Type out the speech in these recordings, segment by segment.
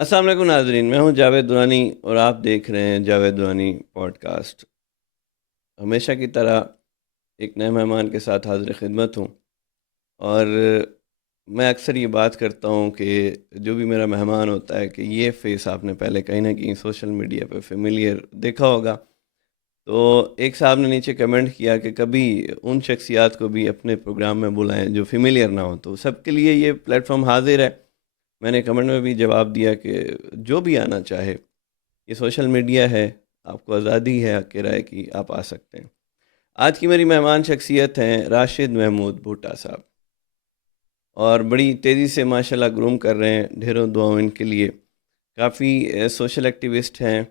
السلام علیکم ناظرین، میں ہوں جاوید دورانی اور آپ دیکھ رہے ہیں جاوید دورانی پوڈ کاسٹ۔ ہمیشہ کی طرح ایک نئے مہمان کے ساتھ حاضر خدمت ہوں، اور میں اکثر یہ بات کرتا ہوں کہ جو بھی میرا مہمان ہوتا ہے کہ یہ فیس آپ نے پہلے کہیں نہ کہیں سوشل میڈیا پہ فیملیئر دیکھا ہوگا۔ تو ایک صاحب نے نیچے کمنٹ کیا کہ کبھی ان شخصیات کو بھی اپنے پروگرام میں بلائیں جو فیملیئر نہ ہوں، تو سب کے لیے یہ پلیٹ فارم حاضر ہے۔ میں نے کمنٹ میں بھی جواب دیا کہ جو بھی آنا چاہے، یہ سوشل میڈیا ہے، آپ کو آزادی ہے حق رائے کی، آپ آ سکتے ہیں۔ آج کی میری مہمان شخصیت ہیں راشد محمود بھٹا صاحب، اور بڑی تیزی سے ماشاءاللہ گروم کر رہے ہیں، ڈھیروں دعاؤں ان کے لیے۔ کافی سوشل ایکٹیوسٹ ہیں،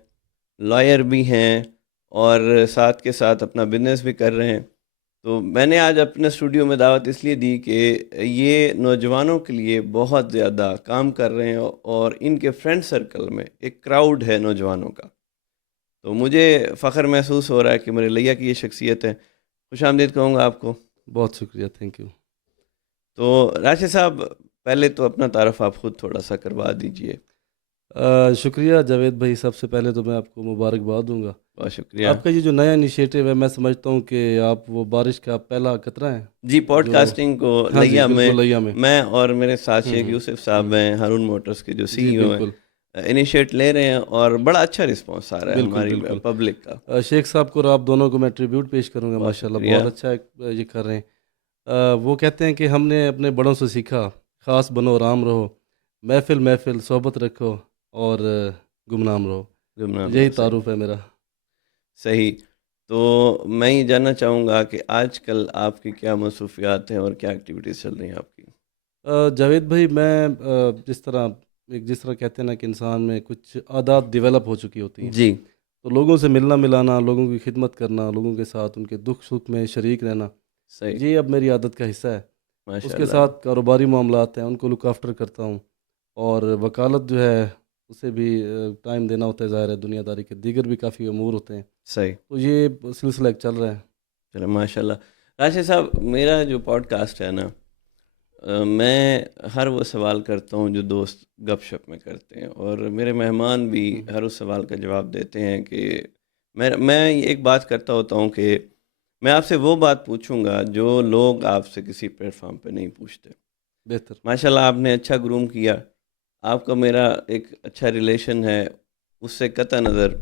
لائر بھی ہیں، اور ساتھ کے ساتھ اپنا بزنس بھی کر رہے ہیں۔ تو میں نے آج اپنے اسٹوڈیو میں دعوت اس لیے دی کہ یہ نوجوانوں کے لیے بہت زیادہ کام کر رہے ہیں، اور ان کے فرینڈ سرکل میں ایک کراؤڈ ہے نوجوانوں کا۔ تو مجھے فخر محسوس ہو رہا ہے کہ میرے لیا کی یہ شخصیت ہے۔ خوش آمدید کہوں گا آپ کو۔ بہت شکریہ، تھینک یو۔ تو راشد صاحب، پہلے تو اپنا تعارف آپ خود تھوڑا سا کروا دیجئے۔ شکریہ جاوید بھائی، سب سے پہلے تو میں آپ کو مبارکباد دوں گا۔ بہت شکریہ۔ آپ کا یہ جو نیا انیشیٹو ہے، میں سمجھتا ہوں کہ آپ وہ بارش کا پہلا قطرہ ہیں جی، پوڈ جو... کاسٹنگ کو ہاں جی، لیا بالکل لیا میں۔ میں اور میرے ساتھ شیخ ہوں یوسف صاحب ہوں ہیں، ہارون موٹرز کے جو سی جی ای او ہیں، بالکل انیشیٹ لے رہے ہیں، اور بڑا اچھا رسپانس آ رہا ہے بالکل ہماری بالکل۔ پبلک کا۔ شیخ صاحب کو اور آپ دونوں کو میں ٹریبیوٹ پیش کروں گا، بہت ماشاءاللہ شکریہ۔ بہت اچھا یہ کر رہے ہیں۔ وہ کہتے ہیں کہ ہم نے اپنے بڑوں سے سیکھا، خاص بنو رام رہو، محفل محفل صحبت رکھو، اور گمنام رہو۔ گمنام یہی رہو، صحیح تعارف ہے میرا۔ صحیح۔ تو میں یہ جاننا چاہوں گا کہ آج کل آپ کی کیا مصروفیات ہیں اور کیا ایکٹیویٹیز چل رہی ہیں آپ کی؟ جاوید بھائی، میں جس طرح کہتے ہیں نا کہ انسان میں کچھ عادات ڈیولپ ہو چکی ہوتی ہیں، جی، تو لوگوں سے ملنا ملانا، لوگوں کی خدمت کرنا، لوگوں کے ساتھ ان کے دکھ سکھ میں شریک رہنا، صحیح، یہ اب میری عادت کا حصہ ہے۔ اس ماشاء کے اللہ۔ ساتھ کاروباری معاملات ہیں، ان کو لک آفٹر کرتا ہوں، اور وکالت جو ہے اسے بھی ٹائم دینا ہوتا ہے، ظاہر ہے دنیا داری کے دیگر بھی کافی امور ہوتے ہیں، صحیح، تو یہ سلسلہ ایک چل رہا ہے۔ چلو ماشاء اللہ۔ راشد صاحب، میرا جو پوڈ کاسٹ ہے نا، میں ہر وہ سوال کرتا ہوں جو دوست گپ شپ میں کرتے ہیں، اور میرے مہمان بھی ہوں، ہر اس سوال کا جواب دیتے ہیں کہ میں ایک بات کرتا ہوتا ہوں کہ میں آپ سے وہ بات پوچھوں گا جو لوگ آپ سے کسی پلیٹ فارم پہ نہیں پوچھتے۔ بہتر۔ ماشاءاللہ آپ نے اچھا گروم کیا، آپ کا میرا ایک اچھا ریلیشن ہے، اس سے قطع نظر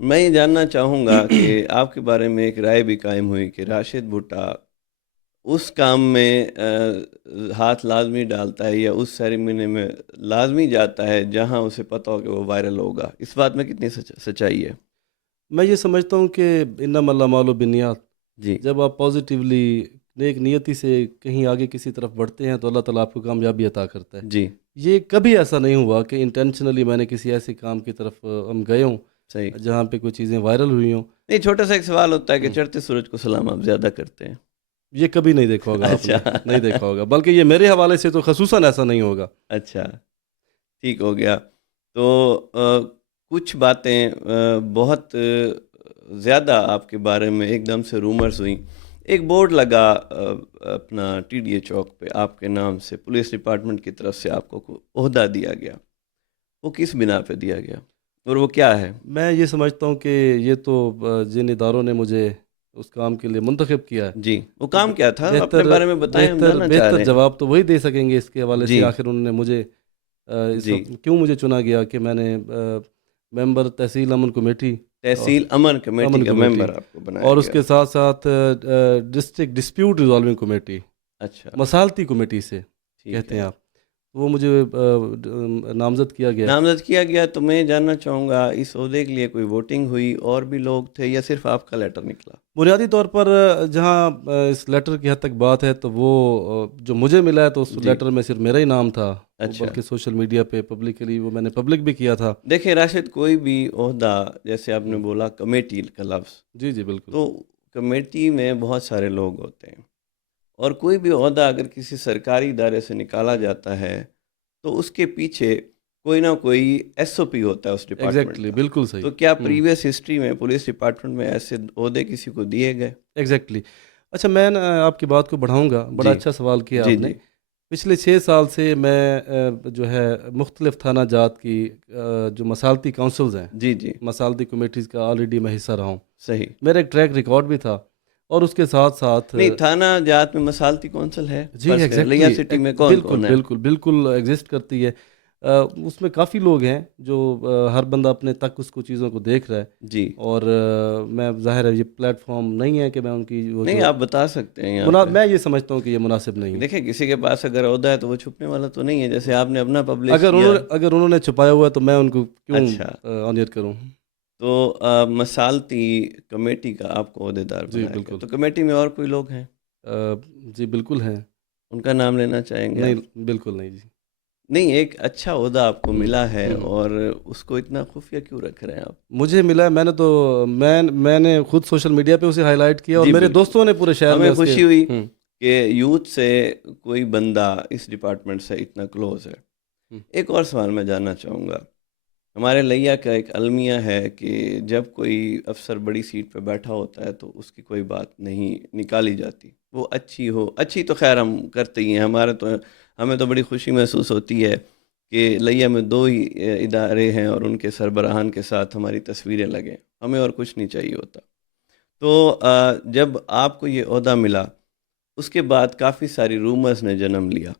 میں یہ جاننا چاہوں گا کہ آپ کے بارے میں ایک رائے بھی قائم ہوئی کہ راشد بھٹا اس کام میں ہاتھ لازمی ڈالتا ہے یا اس سیریمنی میں لازمی جاتا ہے جہاں اسے پتہ ہو کہ وہ وائرل ہوگا۔ اس بات میں کتنی سچائی ہے؟ میں یہ سمجھتا ہوں کہ انما الاعمال بالنیات، جی، جب آپ پازیٹیولی نیک نیتی سے کہیں آگے کسی طرف بڑھتے ہیں تو اللہ تعالیٰ آپ کو کامیابی عطا کرتا ہے۔ جی، یہ کبھی ایسا نہیں ہوا کہ انٹینشنلی میں نے کسی ایسے کام کی طرف ہم گئے ہوں صحیح۔ جہاں پہ کوئی چیزیں وائرل ہوئی ہوں۔ نہیں، چھوٹا سا ایک سوال ہوتا ہے کہ ہم، چڑھتے سورج کو سلام آپ زیادہ کرتے ہیں؟ یہ کبھی نہیں دیکھا ہوگا آپ اچھا نے، نہیں دیکھا ہوگا، بلکہ یہ میرے حوالے سے تو خصوصاً ایسا نہیں ہوگا۔ اچھا، ٹھیک ہو گیا۔ تو کچھ باتیں بہت زیادہ آپ کے بارے میں ایک دم سے رومرز ہوئیں۔ ایک بورڈ لگا اپنا ٹی ڈی اے چوک پہ آپ کے نام سے، پولیس ڈپارٹمنٹ کی طرف سے آپ کو عہدہ دیا گیا، وہ کس بنا پہ دیا گیا اور وہ کیا ہے؟ میں یہ سمجھتا ہوں کہ یہ تو جن اداروں نے مجھے اس کام کے لیے منتخب کیا ہے، جی، وہ تو کام کیا تھا؟ اپنے بہتر بارے میں بتائیں، ہم بہتر جاننا چاہ بہتر رہے ہیں۔ جواب تو وہی دے سکیں گے اس کے حوالے جی، سے۔ آخر انہوں نے مجھے اس جی، وقت کیوں مجھے چنا گیا کہ میں نے ممبر تحصیل امن کمیٹی اور تحصیل امن کمیٹی امن کا کمیٹی، ممبر آپ کو بنایا اور اس گیا۔ کے ساتھ ساتھ ڈسٹرکٹ ڈسپیوٹ ریزالونگ کمیٹی، اچھا، مسالتی کمیٹی سے ٹھیک کہتے ہے، ہیں آپ، وہ مجھے نامزد کیا گیا۔ نامزد کیا گیا۔ تو میں جاننا چاہوں گا اس عہدے کے لیے کوئی ووٹنگ ہوئی اور بھی لوگ تھے یا صرف آپ کا لیٹر نکلا؟ بنیادی طور پر جہاں اس لیٹر کی حد تک بات ہے تو وہ جو مجھے ملا ہے تو اس جی، لیٹر میں صرف میرا ہی نام تھا، وہ اچھا۔ بلکہ سوشل میڈیا پہ پبلکلی وہ میں نے پبلک بھی کیا تھا۔ دیکھیں راشد، کوئی بھی عہدہ، جیسے آپ نے ہم، بولا کمیٹی کا لفظ، جی جی بالکل تو کمیٹی میں بہت سارے لوگ ہوتے ہیں، اور کوئی بھی عہدہ اگر کسی سرکاری ادارے سے نکالا جاتا ہے تو اس کے پیچھے کوئی نہ کوئی ایس او پی ہوتا ہے اس ڈپارٹمنٹ ایگزیکٹلی کا۔ بالکل صحیح۔ تو کیا ہم، پریویس ہسٹری میں پولیس ڈپارٹمنٹ میں ایسے عہدے کسی کو دیے گئے؟ ایگزیکٹلی۔ اچھا، میں نا آپ کی بات کو بڑھاؤں گا، بڑا جی، اچھا سوال کیا جی، آپ نے۔ جی، پچھلے 6 سال سے میں جو ہے مختلف تھانہ جات کی جو مسالتی کونسلز ہیں، جی جی مسالتی کمیٹیز کا آلریڈی میں حصہ رہا ہوں. صحیح. میرا ایک ٹریک ریکارڈ بھی تھا، اور اس کے ساتھ ساتھ نہیں، تھانہ جات میں مسالتی کونسل ہے جی فرض کریں لیا ایگزیکٹلی، سٹی میں کون بالکل کون ہے؟ بالکل بالکل ایگزسٹ کرتی ہے. اس میں کافی لوگ ہیں جو ہر بندہ اپنے تک اس کو چیزوں کو دیکھ رہا ہے. جی اور میں ظاہر ہے یہ پلیٹ فارم نہیں ہے کہ میں ان کی وہ نہیں، جو آپ بتا سکتے ہیں یہاں پہ. میں یہ سمجھتا ہوں کہ یہ مناسب نہیں ہے. دیکھیں کسی کے پاس اگر عہدہ ہے تو وہ چھپنے والا تو نہیں ہے، جیسے آپ نے اپنا پبلش کیا. اگر انہوں نے چھپایا ہوا ہے تو میں ان کو کیوں اچھا، آنر کروں. تو مسالتی کمیٹی کا آپ کو عہدے دار جی بنایا گیا، بالکل. تو کمیٹی میں اور کوئی لوگ ہیں جی بالکل ہیں. ان کا نام لینا چاہیں گے نہیں آپ؟ بالکل نہیں جی. نہیں، ایک اچھا عہدہ آپ کو ہوں، ملا ہے ہوں. اور اس کو اتنا خفیہ کیوں رکھ رہے ہیں آپ؟ مجھے ملا ہے، میں نے تو میں نے خود سوشل میڈیا پہ اسے ہائی لائٹ کیا، اور جی میرے بالکل، دوستوں نے پورے شہر میں ہمیں اس کے خوشی ہوئی ہوں کہ یوتھ سے کوئی بندہ اس ڈپارٹمنٹ سے اتنا کلوز ہے. ہوں. ایک اور سوال میں جاننا چاہوں گا. ہمارے لیا کا ایک المیہ ہے کہ جب کوئی افسر بڑی سیٹ پہ بیٹھا ہوتا ہے تو اس کی کوئی بات نہیں نکالی جاتی، وہ اچھی ہو اچھی تو خیر ہم کرتے ہی ہیں. ہمیں تو بڑی خوشی محسوس ہوتی ہے کہ لیا میں 2 ہی ادارے ہیں اور ان کے سربراہان کے ساتھ ہماری تصویریں لگیں، ہمیں اور کچھ نہیں چاہیے ہوتا. تو جب آپ کو یہ عہدہ ملا اس کے بعد کافی ساری رومرز نے جنم لیا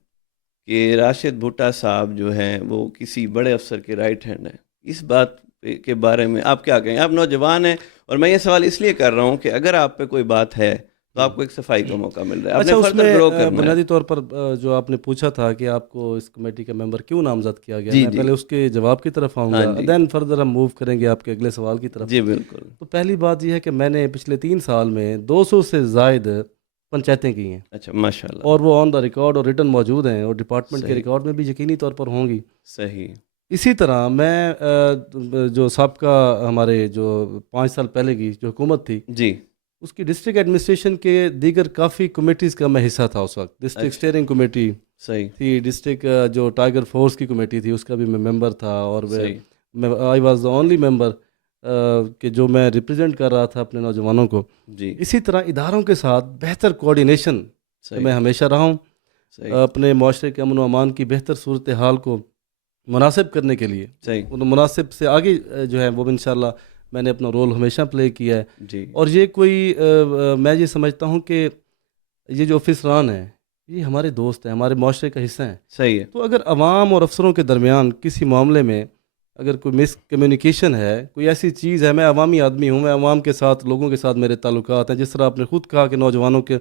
کہ راشد بھٹا صاحب جو ہیں وہ کسی بڑے افسر کے رائٹ ہینڈ ہیں. اس بات کے بارے میں آپ کیا کہیں؟ آپ نوجوان ہیں اور میں یہ سوال اس لیے کر رہا ہوں کہ اگر آپ پہ کوئی بات ہے تو آپ کو ایک صفائی کا موقع مل رہا ہے، آپ نے اچھا، اس فردر میں گرو کرنا ہے. بنیادی طور پر جو آپ نے پوچھا تھا کہ آپ کو اس کمیٹی کا ممبر کیوں نامزد کیا گیا، جی میں جی پہلے اس کے جواب کی طرف آؤں ہاں گا، جی دین فردر ہم موو کریں گے آپ کے اگلے سوال کی طرف. جی بالکل. تو پہلی بات یہ ہے کہ میں نے پچھلے 3 سال میں 200 سے زائد پنچایتیں کی ہیں، اچھا ماشاء اللہ. اور وہ آن دا ریکارڈ اور ریٹن موجود ہیں، اور ڈپارٹمنٹ کے صحیح ریکارڈ میں بھی یقینی طور پر ہوں گی. صحیح. اسی طرح میں جو سابقہ ہمارے جو 5 سال پہلے کی جو حکومت تھی، جی اس کی ڈسٹرکٹ ایڈمنسٹریشن کے دیگر کافی کمیٹیز کا میں حصہ تھا. اس وقت ڈسٹرکٹ اچھا اسٹیئرنگ کمیٹی صحیح تھی، ڈسٹرکٹ جو ٹائیگر فورس کی کمیٹی تھی اس کا بھی میں ممبر تھا، اور صحیح. آئی واز دا اونلی ممبر کہ جو میں ریپرزینٹ کر رہا تھا اپنے نوجوانوں کو. جی اسی طرح اداروں کے ساتھ بہتر کوآرڈینیشن صحیح میں ہمیشہ رہا ہوں. صحیح اپنے معاشرے کے امن و امان کی بہتر صورتحال کو مناسب کرنے کے لیے، صحیح. مناسب سے آگے جو ہے وہ انشاءاللہ میں نے اپنا رول ہمیشہ پلے کیا ہے. جی اور یہ کوئی میں یہ سمجھتا ہوں کہ یہ جو آفسران ہیں یہ ہمارے دوست ہیں، ہمارے معاشرے کا حصہ ہیں. صحیح ہے. تو اگر عوام اور افسروں کے درمیان کسی معاملے میں اگر کوئی مس کمیونیکیشن ہے، کوئی ایسی چیز ہے، میں عوامی آدمی ہوں، میں عوام کے ساتھ، لوگوں کے ساتھ میرے تعلقات ہیں، جس طرح آپ نے خود کہا کہ نوجوانوں کے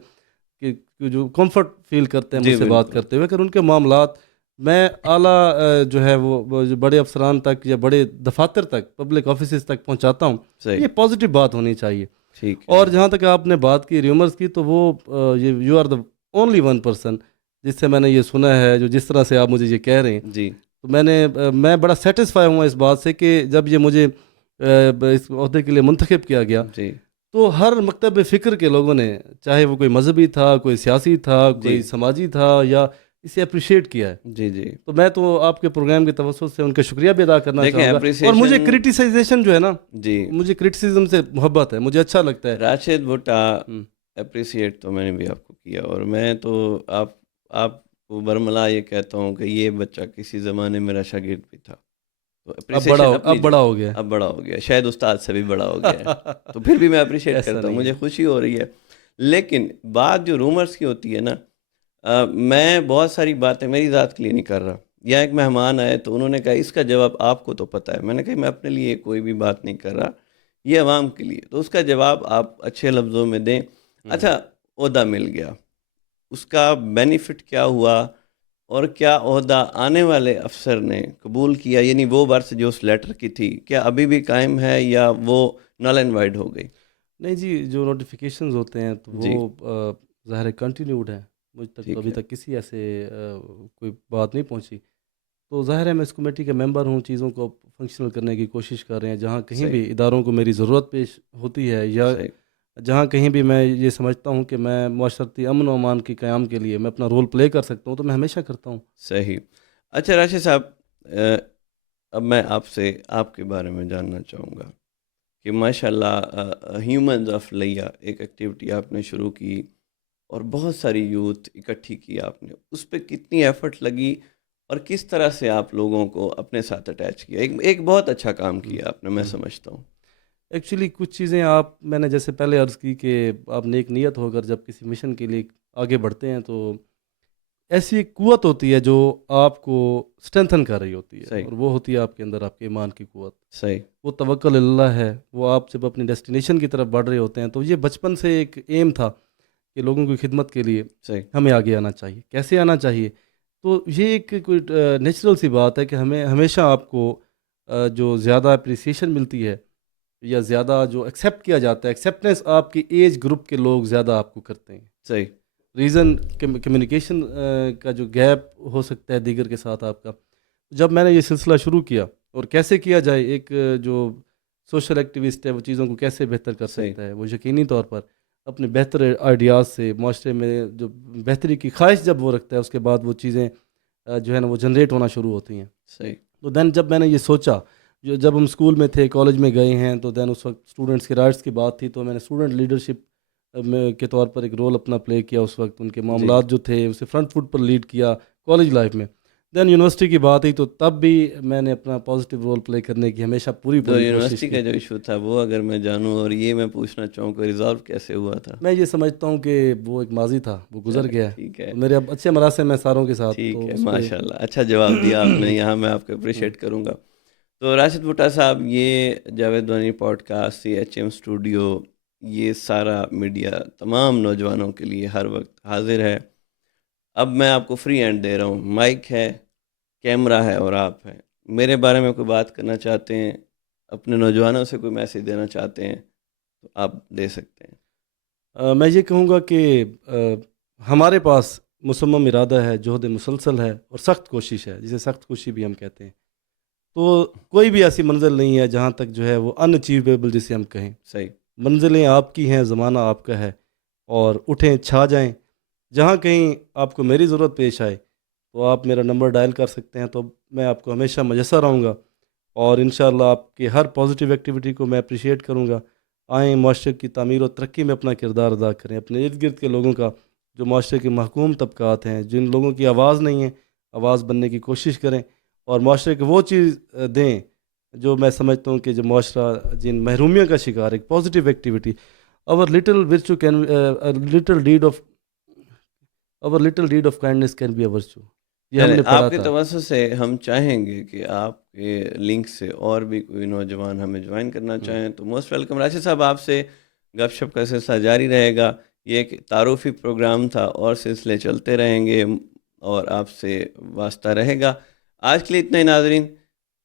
جو کمفرٹ فیل کرتے ہیں مجھ جی سے بات بالکل کرتے ہوئے، اگر ان کے معاملات میں اعلیٰ جو ہے وہ جو بڑے افسران تک یا بڑے دفاتر تک، پبلک آفیسز تک پہنچاتا ہوں، صحیح. یہ پازیٹیو بات ہونی چاہیے. ٹھیک ہے. اور جہاں تک آپ نے بات کی ریومرز کی، تو وہ you are the only one person جس سے میں نے یہ سنا ہے، جو جس طرح سے آپ مجھے یہ کہہ رہے ہیں. جی تو میں بڑا سیٹسفائی ہوں اس بات سے کہ جب یہ مجھے اس عہدے کے لیے منتخب کیا گیا، جی تو ہر مکتب فکر کے لوگوں نے، چاہے وہ کوئی مذہبی تھا، کوئی سیاسی تھا، جی کوئی سماجی تھا، یا اسے اپریشیٹ کیا ہے. جی جی. تو میں تو آپ کے پروگرام کے توسط سے ان کا شکریہ بھی ادا کرنا دیکھیں چاہوں گا. اور مجھے اپریسیشن. کرٹیسائزیشن جو ہے نا، جی مجھے کرٹیسزم سے محبت ہے، مجھے اچھا لگتا ہے. راشد بھٹا ہم، اپریسیٹ تو میں نے بھی آپ کو کیا، اور میں تو آپ کو برملا یہ کہتا ہوں کہ یہ بچہ کسی زمانے میرا شاگرد بھی تھا. تو اپریسیشن اپنی اب بڑا جگہ. ہو گیا. اب بڑا ہو گیا، شاید استاد سے بھی بڑا ہو گیا ہے، تو پھر بھی میں اپریشیٹ ایسا کرتا ہوں، نہیں مجھے ہے. خوشی ہو رہی ہے. لیکن بات جو رومرز کی ہوتی ہے نا، میں بہت ساری باتیں میری ذات کے لیے نہیں کر رہا. یا ایک مہمان آئے تو انہوں نے کہا اس کا جواب آپ کو تو پتہ ہے. میں نے کہا میں اپنے لیے کوئی بھی بات نہیں کر رہا، یہ عوام کے لیے. تو اس کا جواب آپ اچھے لفظوں میں دیں. اچھا، عہدہ مل گیا، اس کا بینیفٹ کیا ہوا، اور کیا عہدہ آنے والے افسر نے قبول کیا؟ یعنی وہ ورث جو اس لیٹر کی تھی کیا ابھی بھی قائم ہے یا وہ نل اینڈ وائڈ ہو گئی؟ نہیں جی، جو نوٹیفیکیشنز ہوتے ہیں تو جی وہ ظاہر کنٹینیوڈ ہیں. مجھ تک تو ٹھیک ابھی ہے. تک کسی ایسے کوئی بات نہیں پہنچی. تو ظاہر ہے میں اس کمیٹی کا ممبر ہوں، چیزوں کو فنکشنل کرنے کی کوشش کر رہے ہیں. جہاں کہیں صحیح بھی اداروں کو میری ضرورت پیش ہوتی ہے، یا صحیح جہاں کہیں بھی میں یہ سمجھتا ہوں کہ میں معاشرتی امن و امان کے قیام کے لیے میں اپنا رول پلے کر سکتا ہوں، تو میں ہمیشہ کرتا ہوں. صحیح. اچھا راشد صاحب، اب میں آپ سے آپ کے بارے میں جاننا چاہوں گا کہ ماشاء اللہ ہیومنز آف لیا ایک ایکٹیویٹی آپ نے شروع کی، اور بہت ساری یوتھ اکٹھی کی آپ نے، اس پہ کتنی ایفرٹ لگی اور کس طرح سے آپ لوگوں کو اپنے ساتھ اٹیچ کیا؟ ایک بہت اچھا کام کیا آپ نے، میں سمجھتا ہوں۔ ایکچولی کچھ چیزیں میں نے جیسے پہلے عرض کی کہ آپ نیک نیت ہو کر جب کسی مشن کے لیے آگے بڑھتے ہیں تو ایسی ایک قوت ہوتی ہے جو آپ کو اسٹرینتھن کر رہی ہوتی ہے، صحیح، اور وہ ہوتی ہے آپ کے اندر آپ کے ایمان کی قوت، صحیح، وہ توکل اللہ ہے۔ وہ آپ جب اپنی ڈیسٹینیشن کی طرف بڑھ رہے ہوتے ہیں تو یہ بچپن سے ایک ایم تھا کہ لوگوں کی خدمت کے لیے صحیح، ہمیں آگے آنا چاہیے۔ کیسے آنا چاہیے؟ تو یہ ایک کوئی نیچرل سی بات ہے کہ ہمیں ہمیشہ آپ کو جو زیادہ اپریسیشن ملتی ہے یا زیادہ جو ایکسیپٹ کیا جاتا ہے، ایکسیپٹنس آپ کی ایج گروپ کے لوگ زیادہ آپ کو کرتے ہیں۔ صحیح، ریزن کمیونیکیشن کا جو گیپ ہو سکتا ہے دیگر کے ساتھ آپ کا۔ جب میں نے یہ سلسلہ شروع کیا اور کیسے کیا جائے، ایک جو سوشل ایکٹیوسٹ ہے وہ چیزوں کو کیسے بہتر کر صحیح، سکتا ہے، وہ یقینی طور پر اپنے بہتر آئیڈیاز سے معاشرے میں جو بہتری کی خواہش جب وہ رکھتا ہے، اس کے بعد وہ چیزیں جو ہے نا وہ جنریٹ ہونا شروع ہوتی ہیں۔ صحیح، تو دین جب میں نے یہ سوچا، جب ہم اسکول میں تھے، کالج میں گئے ہیں، تو دین اس وقت اسٹوڈنٹس کے رائٹس کی بات تھی، تو میں نے اسٹوڈنٹ لیڈرشپ کے طور پر ایک رول اپنا پلے کیا اس وقت۔ ان کے جی۔ معاملات جو تھے اسے فرنٹ فٹ پر لیڈ کیا کالج لائف میں۔ دین یونیورسٹی کی بات آئی تو تب بھی میں نے اپنا پازیٹیو رول پلے کرنے کی ہمیشہ پوری تو کوشش یونیورسٹی کی۔ کا جو ایشو تھا وہ اگر میں جانوں، اور یہ میں پوچھنا چاہوں کہ ریزالو کیسے ہوا تھا؟ میں یہ سمجھتا ہوں کہ وہ ایک ماضی تھا، وہ گزر چلیں گیا ہے۔ ٹھیک ہے، تو میرے اب اچھے مراسم ہیں ساروں کے ساتھ، ٹھیک تو ہے، اس پہ ماشاء اللہ، اچھا جواب دیا آپ نے، یہاں میں آپ کو اپریشیٹ کروں گا۔ تو راشد بھٹا صاحب، یہ جاوید وانی پوڈ کاسٹ، CHM اسٹوڈیو، یہ سارا میڈیا تمام نوجوانوں کے لیے ہر وقت حاضر ہے۔ اب میں آپ کو فری ہینڈ دے رہا ہوں، مائک ہے، کیمرہ ہے اور آپ ہیں۔ میرے بارے میں کوئی بات کرنا چاہتے ہیں، اپنے نوجوانوں سے کوئی میسیج دینا چاہتے ہیں تو آپ دے سکتے ہیں۔ میں یہ کہوں گا کہ ہمارے پاس مصمم ارادہ ہے، جہد مسلسل ہے اور سخت کوشش ہے، جسے سخت کوشی بھی ہم کہتے ہیں۔ تو کوئی بھی ایسی منزل نہیں ہے جہاں تک جو ہے وہ ان اچیویبل جسے ہم کہیں۔ صحیح، منزلیں آپ کی ہیں، زمانہ آپ کا ہے، اور اٹھیں چھا جائیں۔ جہاں کہیں آپ کو میری ضرورت پیش آئے تو آپ میرا نمبر ڈائل کر سکتے ہیں، تو میں آپ کو ہمیشہ میسر رہوں گا، اور انشاءاللہ آپ کی ہر پازیٹیو ایکٹیویٹی کو میں اپریشیٹ کروں گا۔ آئیں، معاشرے کی تعمیر و ترقی میں اپنا کردار ادا کریں، اپنے ارد گرد کے لوگوں کا، جو معاشرے کے محکوم طبقات ہیں، جن لوگوں کی آواز نہیں ہے، آواز بننے کی کوشش کریں، اور معاشرے کو وہ چیز دیں جو میں سمجھتا ہوں کہ جو معاشرہ جن محرومیوں کا شکار ہے، ایک positive activity. our little virtue can our little deed of kindness can be a virtue، یہ ہم چلیں، نے پڑھا آپ کے تھا۔ توسط سے ہم چاہیں گے کہ آپ کے لنک سے اور بھی کوئی نوجوان ہمیں جوائن کرنا چاہیں تو موسٹ ویلکم۔ راشد صاحب، آپ سے گپ شپ کا سلسلہ جاری رہے گا، یہ ایک تعارفی پروگرام تھا، اور سلسلے چلتے رہیں گے اور آپ سے واسطہ رہے گا۔ آج کے لیے اتنا ہی ناظرین،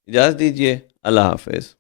اجازت دیجیے، اللہ حافظ۔